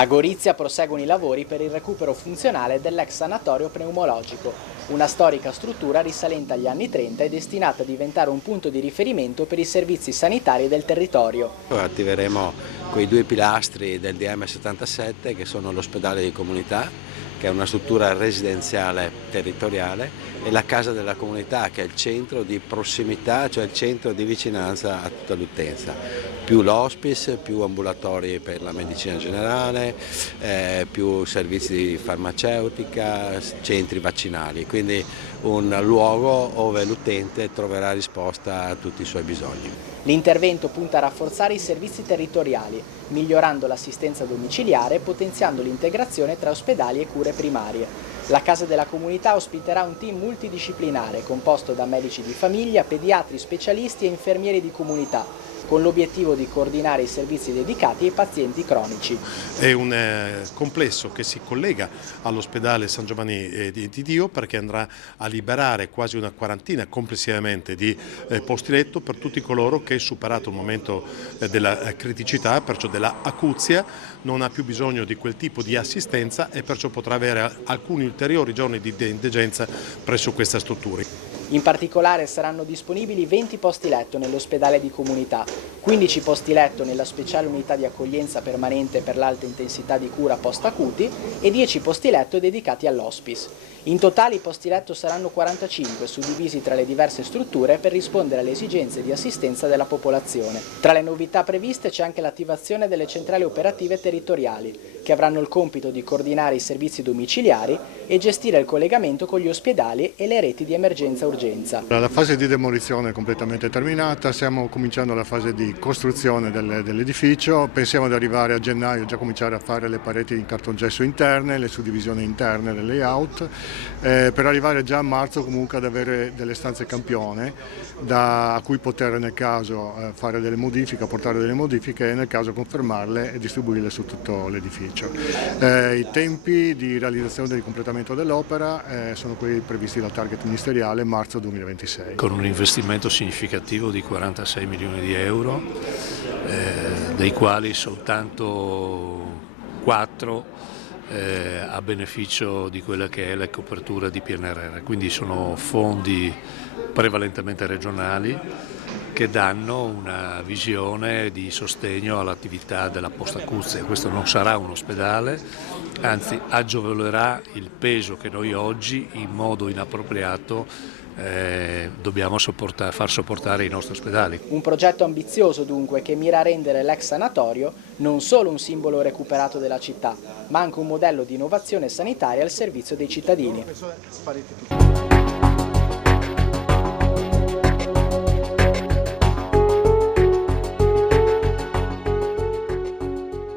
A Gorizia proseguono i lavori per il recupero funzionale dell'ex sanatorio pneumologico, una storica struttura risalente agli anni 30 e destinata a diventare un punto di riferimento per i servizi sanitari del territorio. Attiveremo quei due pilastri del DM77 che sono l'ospedale di comunità, che è una struttura residenziale territoriale, e la casa della comunità, che è il centro di prossimità, cioè il centro di vicinanza a tutta l'utenza. Più l'hospice, più ambulatori per la medicina generale, più servizi di farmaceutica, centri vaccinali, quindi un luogo dove l'utente troverà risposta a tutti i suoi bisogni. L'intervento punta a rafforzare i servizi territoriali, migliorando l'assistenza domiciliare e potenziando l'integrazione tra ospedali e cure primarie. La Casa della Comunità ospiterà un team multidisciplinare composto da medici di famiglia, pediatri, specialisti e infermieri di comunità, con l'obiettivo di coordinare i servizi dedicati ai pazienti cronici. È un complesso che si collega all'ospedale San Giovanni di Dio, perché andrà a liberare quasi una quarantina complessivamente di posti letto per tutti coloro che, superato il momento della criticità, perciò della acuzia, non ha più bisogno di quel tipo di assistenza e perciò potrà avere alcuni ulteriori giorni di indegenza presso questa struttura. In particolare saranno disponibili 20 posti letto nell'ospedale di comunità, 15 posti letto nella speciale unità di accoglienza permanente per l'alta intensità di cura post-acuti e 10 posti letto dedicati all'hospice. In totale i posti letto saranno 45, suddivisi tra le diverse strutture per rispondere alle esigenze di assistenza della popolazione. Tra le novità previste c'è anche l'attivazione delle centrali operative territoriali, che avranno il compito di coordinare i servizi domiciliari e gestire il collegamento con gli ospedali e le reti di emergenza-urgenza. La fase di demolizione è completamente terminata, stiamo cominciando la fase di costruzione dell'edificio, pensiamo di arrivare a gennaio già cominciare a fare le pareti in cartongesso interne, le suddivisioni interne del layout, per arrivare già a marzo comunque ad avere delle stanze campione a cui poter nel caso fare delle modifiche, apportare delle modifiche e nel caso confermarle e distribuirle su tutto l'edificio. I tempi di realizzazione e di completamento dell'opera sono quelli previsti dal target ministeriale marzo 2026. Con un investimento significativo di 46 milioni di euro, dei quali soltanto 4 a beneficio di quella che è la copertura di PNRR, quindi sono fondi prevalentemente regionali che danno una visione di sostegno all'attività della post-acuzia. Questo non sarà un ospedale, anzi agevolerà il peso che noi oggi in modo inappropriato dobbiamo far sopportare ai nostri ospedali. Un progetto ambizioso dunque che mira a rendere l'ex sanatorio non solo un simbolo recuperato della città, ma anche un modello di innovazione sanitaria al servizio dei cittadini.